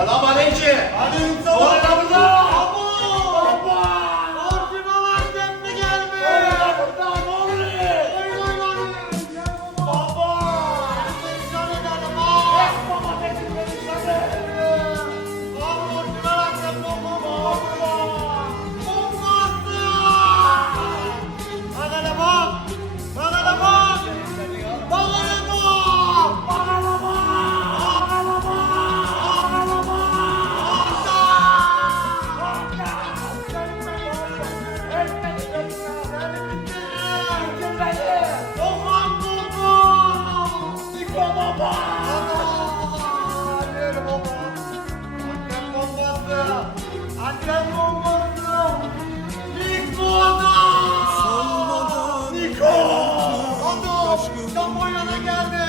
Selam aleyküm. Aleyküm bomba bomba. Annem bombası. Annem bombası. Annem bombası. Nikona. Niko. Adam. Japonya'da geldi.